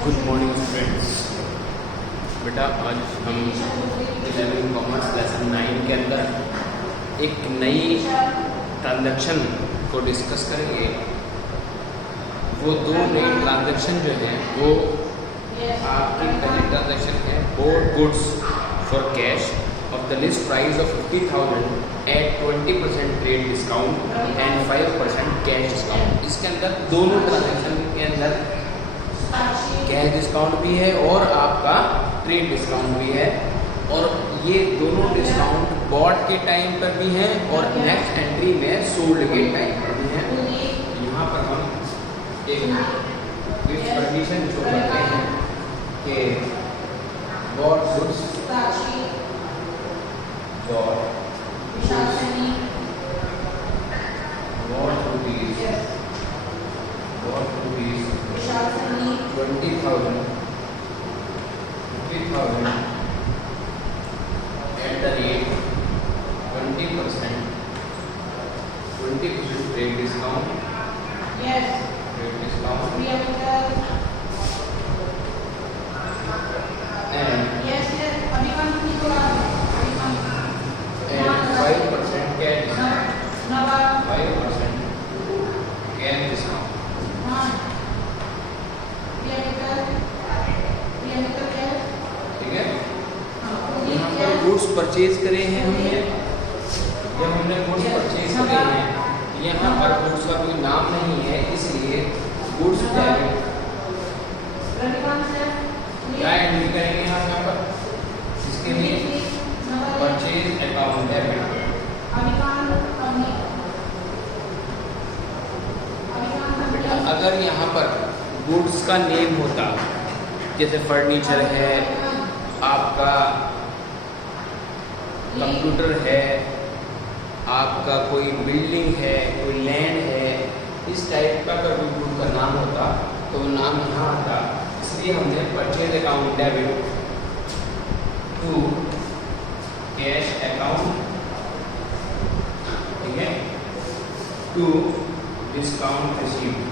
Good morning friends. बेटा आज हम 11 कॉमर्स लेसन 9 के अंदर एक नई ट्रांजैक्शन को डिस्कस करेंगे। वो दो नई ट्रांजैक्शन जो हैं वो आपकी पहली ट्रांजैक्शन है bought goods for cash of the list price of 50,000 at 20% trade discount and 5% cash discount. इसके अंदर दोनों ट्रांजैक्शन के अंदर कैश डिस्काउंट भी है और आपका ट्रेड डिस्काउंट भी है, और ये दोनों डिस्काउंट बॉट के टाइम पर भी हैं और नेक्स्ट एंट्री में सोल्ड के टाइम पर भी हैं। यहाँ पर हम एक कंडीशन शो करते हैं कि bought goods at the rate 20% trade discount. Yes. Trade discount. We have And yes. अभी कौन सी बोला? अभी कौन? and 5% cash discount. 5% cash discount. हाँ. We have ठीक है। यहाँ पर गुड्स परचेज करे हैं हमने, जब हमने गुड्स परचेज करे हैं यहाँ पर गुड्स का कोई नाम नहीं है, इसलिए गुड्स डेबिट क्या एंट्री करेंगे यहाँ पर, इसके लिए परचेज अकाउंट डेबिट। अगर यहाँ पर गुड्स का नेम होता, जैसे फर्नीचर है, आपका कंप्यूटर है, आपका कोई बिल्डिंग है, कोई लैंड है, इस टाइप का अगर गुड का नाम होता तो वो नाम यहाँ आता। इसलिए हमने purchase account debit to cash account, ठीक है, टू डिस्काउंट रिसीव्ड।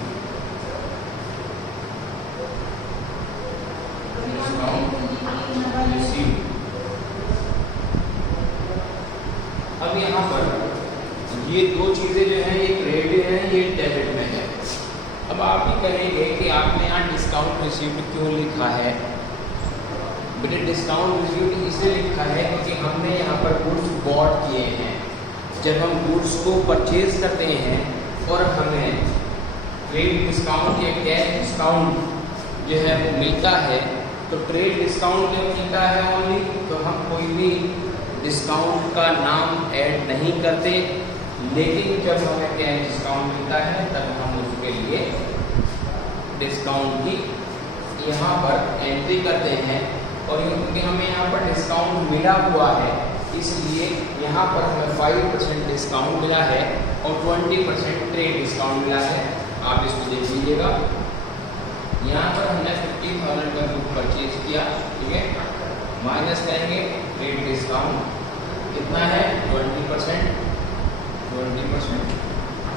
अब यहाँ पर ये दो चीज़ें जो हैं, ये क्रेडिट है, ये डेबिट में है। अब आप ही कहेंगे कि आपने यहाँ डिस्काउंट रिसीव्ड क्यों लिखा है? बेटे डिस्काउंट रिसीव्ड इसलिए लिखा है क्योंकि हमने यहाँ पर गुड्स बॉट किए हैं। जब हम गुड्स को परचेज करते हैं और हमें ट्रेड डिस्काउंट या कैश डिस्काउंट जो है वो मिलता है, तो ट्रेड डिस्काउंट जब मिलता है ओनली, तो हम कोई भी डिस्काउंट का नाम ऐड नहीं करते, लेकिन जब हमें कैश डिस्काउंट मिलता है तब हम उसके लिए डिस्काउंट की यहाँ पर एंट्री करते हैं। और क्योंकि हमें यहाँ पर डिस्काउंट मिला हुआ है, इसलिए यहाँ पर हमें 5% डिस्काउंट मिला है और 20% ट्रेड डिस्काउंट मिला है। आप इसको देख लीजिएगा, यहाँ पर हमने 50,000 का बुक परचेज किया, ठीक है, माइनस करेंगे ट्रेड डिस्काउंट कितना है 20%।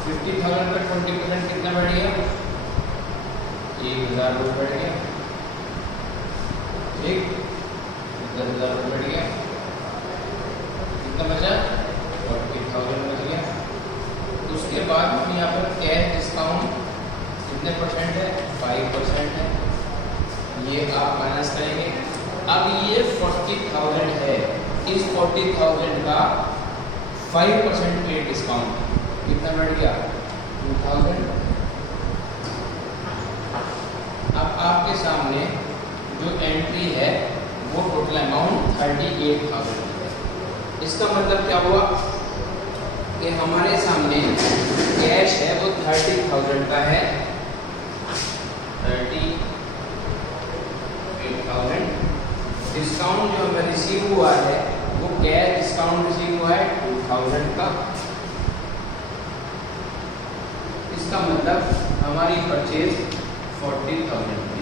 50,000 का 20% कितना बढ़ गया? 1,000 रुपये बढ़ गया, ठीक, 10,000 रुपये बढ़ गया, कितना बचा? 40,000 बच गया। उसके बाद हम यहाँ पर कैश डिस्काउंट कितने परसेंट है? 5% है, ये आप माइनस करेंगे। अब ये 40,000 है, इस 40,000 का 5% ट्रेड डिस्काउंट कितना बढ़ गया? 2,000। अब आपके सामने जो एंट्री है वो टोटल अमाउंट 38,000 है। इसका मतलब क्या हुआ कि हमारे सामने कैश है वो 30,000 का है, 38,000। डिस्काउंट जो हमें रिसीव हुआ है वो कैश डिस्काउंट रिसीव हुआ है 2,000 का। इसका मतलब हमारी परचेज 40,000 थी।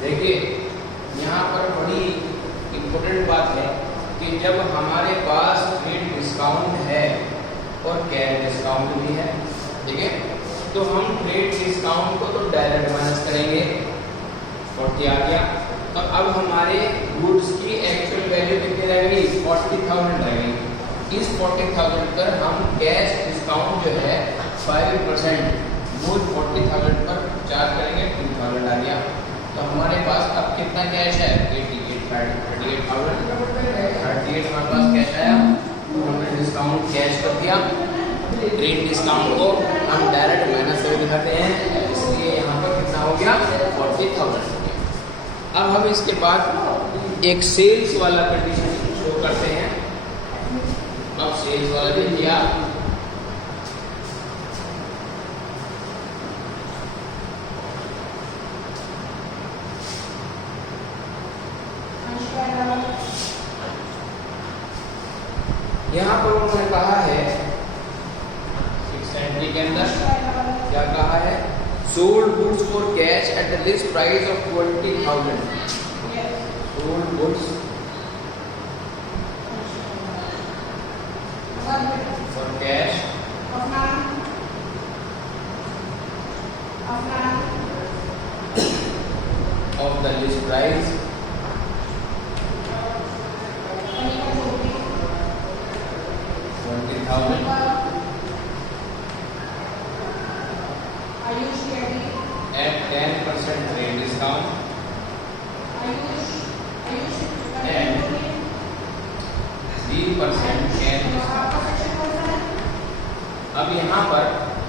देखिए यहाँ पर बड़ी इम्पोर्टेंट बात है कि जब हमारे पास ट्रेड डिस्काउंट है और कैश डिस्काउंट भी है, ठीक है, तो हम ट्रेड डिस्काउंट को तो डायरेक्ट माइनस करेंगे, 40 आ गया। तो अब हमारे गुड्स की एक्चुअल वैल्यू कितनी रह गई, 40,000 रह गई। इस 40,000 पर हम कैश डिस्काउंट जो है 5% वो 40,000 पर चार्ज करेंगे, 2,000 आ गया। तो हमारे पास अब कितना कैश है, 38,000 हमारे पास कैश आया। तो हमने डिस्काउंट कैश कर दिया। ट्रेड डिस्काउंट को हम डायरेक्ट माइनस से दिखाते हैं, इसलिए यहाँ पर कितना हो गया, 40,000 हो गया। अब हम इसके बाद एक सेल्स वाला कंडीशन शो करते हैं। अब सेल्स वाला देखिए, यहाँ पर उन्होंने कहा है 6 एंट्री के अंदर क्या कहा है, sold goods for cash at the list price of 20,000। Sold goods for cash of the list price 20,000 at 10% trade discount and 3% cash discount। अब यहाँ पर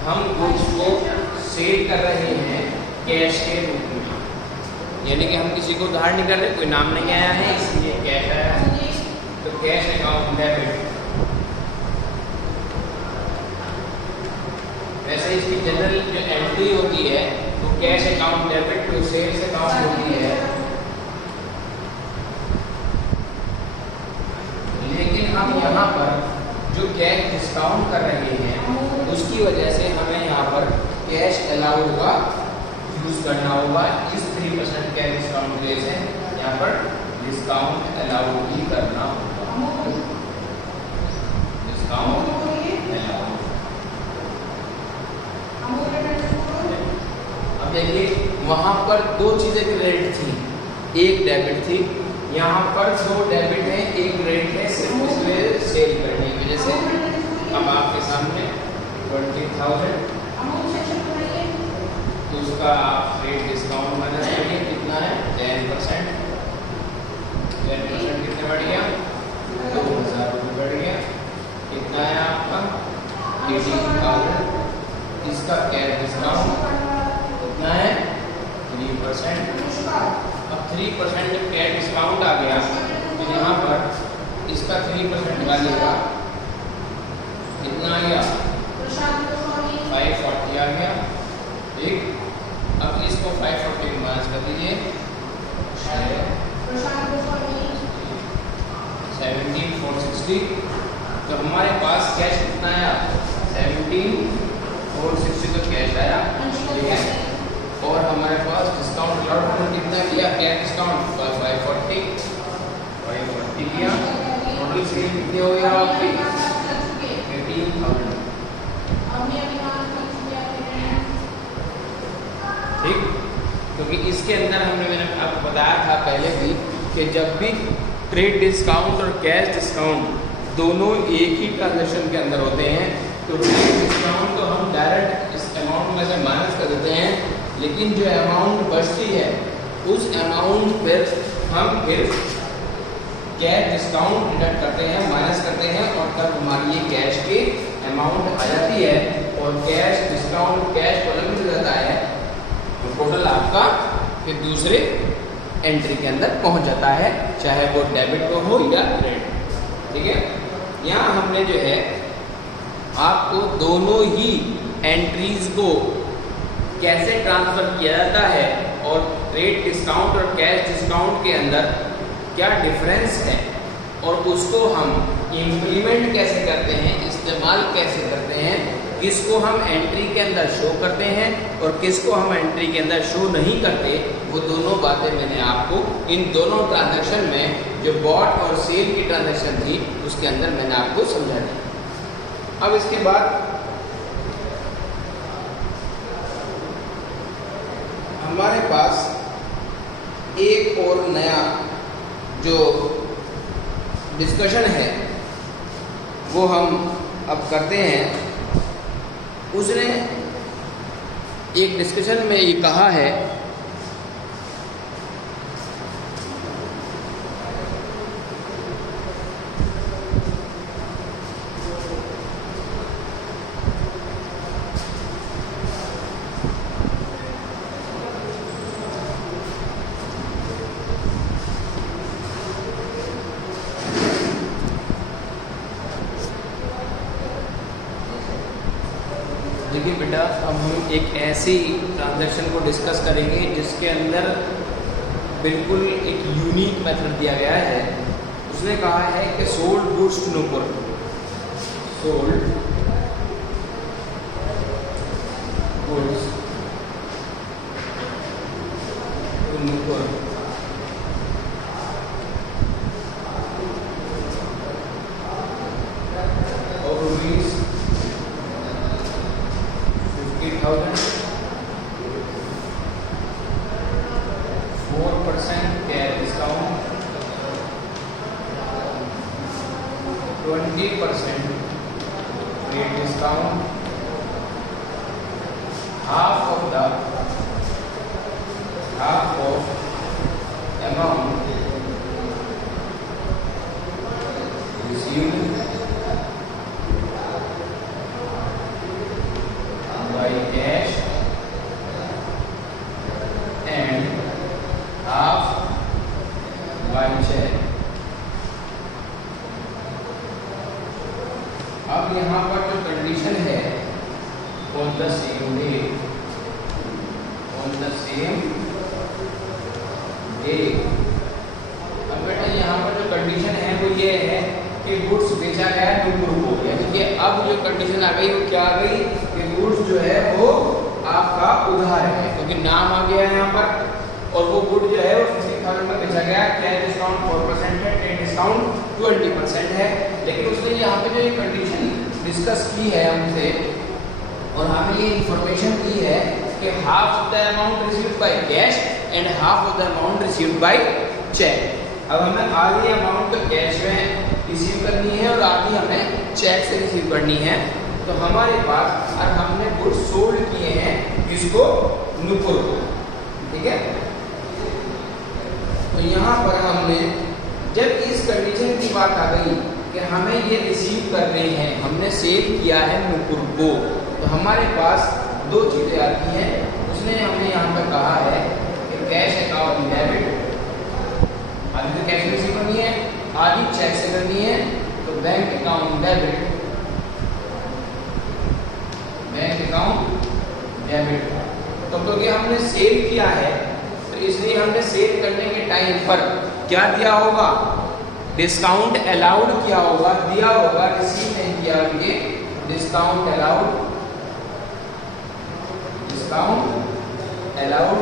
हम गुड्स को सेल कर रहे हैं कैश के रूप में, यानी कि हम किसी को उधार नहीं कर रहे, कोई नाम नहीं आया है, इसलिए कैश आया है। तो कैश अकाउंट डेबिट, वैसे इसकी जनरल जो एंट्री होती है वो cash account debit to sales account होती है, लेकिन हम यहाँ पर जो कैश डिस्काउंट कर रहे हैं उसकी वजह से हमें यहाँ पर कैश अलाउड का यूज करना होगा। इस 3% कैश डिस्काउंट के से यहाँ पर डिस्काउंट अलाउड ही करना होगा, डिस्काउंट अलाउड। अब देखिए वहाँ पर दो चीज़ें क्रेडिट थी, एक डेबिट थी। यहाँ पर 2 डेबिट है, एक क्रेडिट है, सिर्फ इसमें सेल करने की वजह से। अब आपके सामने 20,000, तो उसका आप रेट डिस्काउंट माइनस करिए, कितना है 10%। 10% कितने बढ़ गया, 2,000 रुपये बढ़ गया। कितना है आपका 18,000। इसका कैश डिस्काउंट कितना है 3%। अब 3% जब कैश डिस्काउंट आ गया तो यहाँ पर इसका 3% वाले का कितना आ गया, 540 आ गया, ठीक। अब इसको 540 माइनस कर दीजिए, 17,460। तो हमारे पास कैश कितना आया, 17,460 का कैश आया, ठीक है। और हमारे पास डिस्काउंट अलाउड कितना किया, कैश डिस्काउंट 540 किया। टोटल सेल कितनी हो गया आपकी 18,000, ठीक। क्योंकि इसके अंदर मैंने आपको बताया था पहले भी कि जब भी ट्रेड डिस्काउंट और कैश डिस्काउंट दोनों एक ही ट्रांजेक्शन के अंदर होते हैं तो ट्रेड डिस्काउंट तो हम डायरेक्ट इस अमाउंट में से माइनस कर देते हैं, लेकिन जो अमाउंट बचती है उस अमाउंट पर हम फिर कैश डिस्काउंट डिडक्ट करते हैं, माइनस करते हैं, और तब हमारी ये कैश की अमाउंट आ जाती है। और कैश डिस्काउंट कैश कॉलम में जाता है तो टोटल आपका फिर दूसरे एंट्री के अंदर पहुंच जाता है, चाहे वो डेबिट को हो या क्रेडिट, ठीक है। यहाँ हमने जो है आपको दोनों ही एंट्रीज को कैसे ट्रांसफ़र किया जाता है और ट्रेड डिस्काउंट और कैश डिस्काउंट के अंदर क्या डिफरेंस है और उसको हम इम्प्लीमेंट कैसे करते हैं, इस्तेमाल कैसे करते हैं, किसको हम एंट्री के अंदर शो करते हैं और किसको हम एंट्री के अंदर शो नहीं करते, वो दोनों बातें मैंने आपको इन दोनों ट्रांजैक्शन में जो बॉट और सेल की ट्रांजैक्शन थी उसके अंदर मैंने आपको समझा दी। अब इसके बाद हमारे पास एक और नया जो डिस्कशन है वो हम अब करते हैं। उसने एक डिस्कशन में ये कहा है देखिए बेटा, अब हम एक ऐसी ट्रांजैक्शन को डिस्कस करेंगे जिसके अंदर बिल्कुल एक यूनिक मेथड दिया गया है। उसने कहा है कि sold goods to Nupur, sold goods to Nupur और rupees 50,000, 4% cash discount, 20% trade discount, half of amount received by cash and half by check। अब यहाँ पर जो कंडीशन है on the same day, अब बेटा यहाँ पर जो कंडीशन है वो ये है कि गुड्स बेचा गया नुपुर को, यानी कि अब जो कंडीशन आ गई वो क्या आ गई कि गुड्स जो है वो आपका उधार है, क्योंकि नाम आ गया है यहाँ पर, और वो गुड जो है वो 50,000 में बेचा गया, कैश डिस्काउंट 4% है, ट्रेड डिस्काउंट 20% है। लेकिन उसने यहाँ पे जो ये कंडीशन डिस्कस की है हमसे और हमें ये इंफॉर्मेशन दी है कि half of the amount received by cash and half of the amount received by cheque. अब हमें आधी अमाउंट तो कैश में रिसीव करनी है और आधी हमें चेक से रिसीव करनी है। तो हमारे पास अब हमने गुड्स सोल्ड किए हैं किसको, नुपुर को, ठीक है। तो यहाँ पर हमने जब इस कंडीशन की बात आ गई कि हमें ये रिसीव करने हैं, हमने सेल किया है नुपुर को, तो हमारे पास दो चीज़ें आती हैं। उसने हमें यहाँ पर कहा है कि कैश अकाउंट डेबिट, आधी तो कैश रिसीव करनी है, आधी चेक से करनी है। तो bank account debit, bank account debit. तो क्योंकि हमने सेल किया है तो इसलिए हमने सेल करने के टाइम पर क्या दिया होगा, डिस्काउंट अलाउड किया होगा, दिया होगा, रिसीव नहीं किया होंगे, discount allowed, discount allowed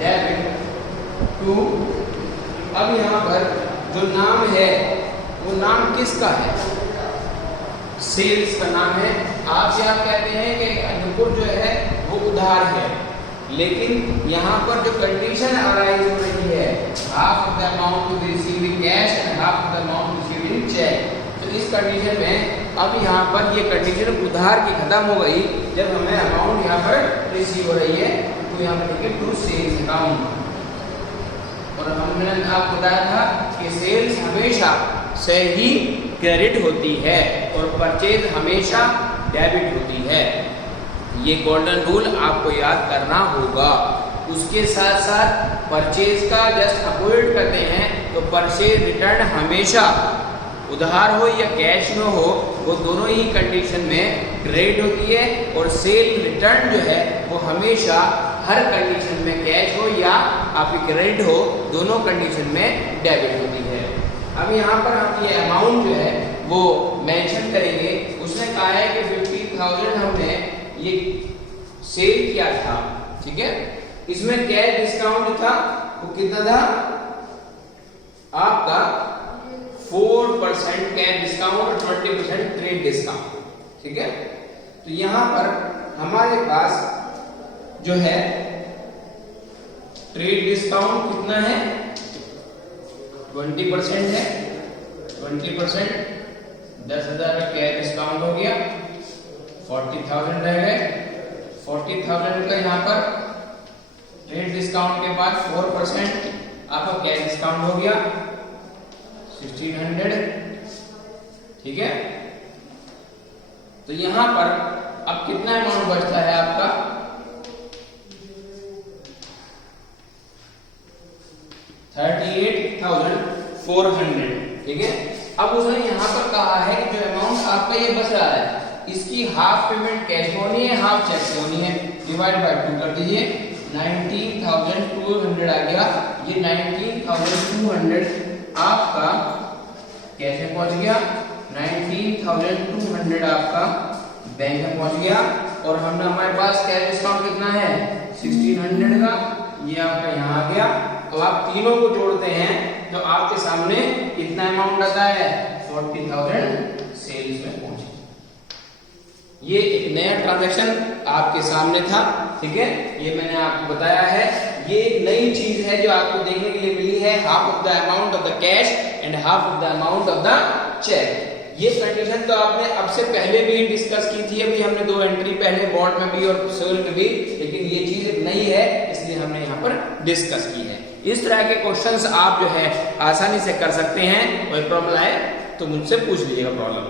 debit to. अब यहाँ पर जो नाम है वो नाम किसका है, सेल्स का नाम है। आप यहाँ कहते हैं कि नुपुर जो है वो उधार है, लेकिन यहाँ पर जो कंडीशन अराइज हो रही है, half of the amount to be received in cash and half of the amount received in cheque. तो इस कंडीशन में अब यहाँ पर ये कंडीशन उधार की खत्म हो गई जब हमें अमाउंट यहाँ पर रिसीव हो रही है। तो यहाँ पर लिखे टू सेल्स अकाउंट, और हमने आपको बताया था कि सेल्स हमेशा से ही क्रेडिट होती है और परचेज हमेशा डेबिट होती है। ये गोल्डन रूल आपको याद करना होगा। उसके साथ साथ परचेज का जस्ट अपोजिट करते हैं, तो परचेज रिटर्न हमेशा उधार हो या कैश में हो, वो दोनों ही कंडीशन में क्रेडिट होती है, और सेल रिटर्न जो है वो हमेशा हर कंडीशन में कैश हो या आपकी क्रेडिट हो, दोनों कंडीशन में डेबिट होती है। अब यहाँ पर हम ये अमाउंट जो है वो मेंशन करेंगे। उसने कहा है कि 50,000 हमने ये सेल किया था, ठीक है। इसमें कैश डिस्काउंट था, वो कितना था आपका 4% कैश डिस्काउंट और 20% ट्रेड डिस्काउंट, ठीक है। तो यहाँ पर हमारे पास जो है ट्रेड डिस्काउंट कितना है, 20% है। 20% 10,000 का कैश डिस्काउंट हो गया, 40,000 रह गए। 40,000 का यहाँ पर ट्रेड डिस्काउंट के बाद 4% आपका कैश डिस्काउंट हो गया, 1600। ठीक है, तो यहां पर अब कितना अमाउंट बचता है आपका, 38,400। ठीक है, अब उसने यहां पर कहा है कि जो अमाउंट आपका ये बच रहा है इसकी हाफ पेमेंट कैश में होनी है, हाफ चेक से होनी है। डिवाइड बाय 2 कर दीजिए, 19,200 आ गया। ये 19,200 आपका कैश में पहुंच गया, 19,200 आपका बैंक में पहुंच गया। और हमने हमारे पास कैश डिस्काउंट कितना है, 1600 का, ये आपका यहाँ आ गया। तो आप तीनों को जोड़ते हैं तो आपके सामने कितना अमाउंट आता है, 40,000 सेल्स में पहुंचे। ये एक नया ट्रांजैक्शन आपके सामने था। ठीक है, ये मैंने आपको बताया है, ये एक नई चीज है जो आपको देखने के लिए मिली है, half of the amount of the cash and half of the amount of the cheque. ये कंडीशन तो आपने अब से पहले भी डिस्कस की थी, अभी हमने 2 एंट्री पहले बॉन्ड में भी और सिविल में भी, लेकिन ये चीज एक नई है इसलिए हमने यहाँ पर डिस्कस की है। इस तरह के क्वेश्चंस आप जो है आसानी से कर सकते हैं। कोई प्रॉब्लम आए तो मुझसे पूछ लीजिएगा प्रॉब्लम।